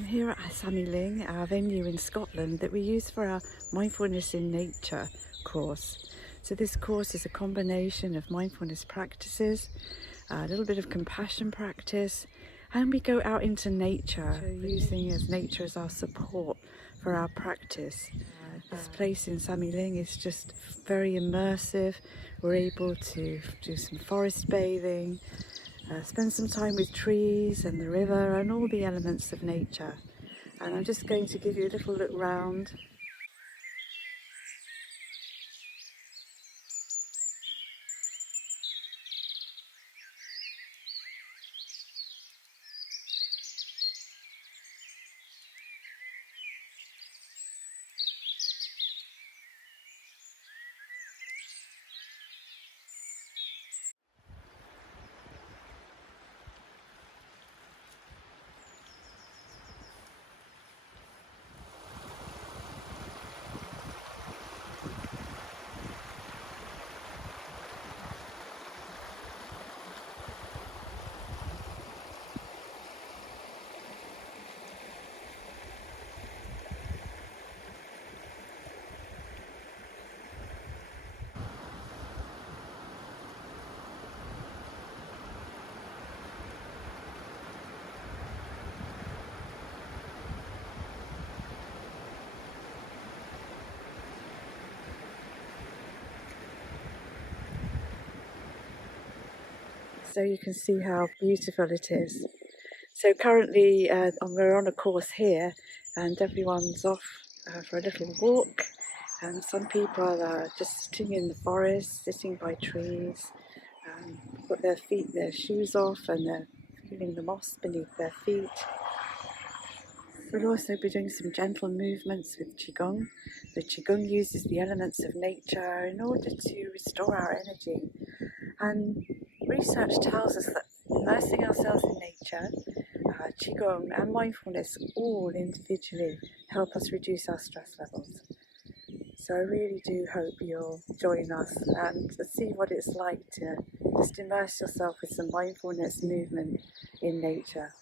I'm here at Samye Ling, our venue in Scotland that we use for our Mindfulness in Nature course. So this course is a combination of mindfulness practices, a little bit of compassion practice, and we go out into nature, using nature as our support for our practice. This place in Samye Ling is just very immersive. We're able to do some forest bathing, spend some time with trees and the river and all the elements of nature. And I'm just going to give you a little look round. So you can see how beautiful it is. So currently we're on a course here and everyone's off for a little walk, and some people are just sitting in the forest, sitting by trees, put their shoes off and they're feeling the moss beneath their feet. We'll also be doing some gentle movements with Qigong. The Qigong uses the elements of nature in order to restore our energy. And research tells us that immersing ourselves in nature, Qigong and mindfulness all individually help us reduce our stress levels. So I really do hope you'll join us and see what it's like to just immerse yourself with some mindfulness movement in nature.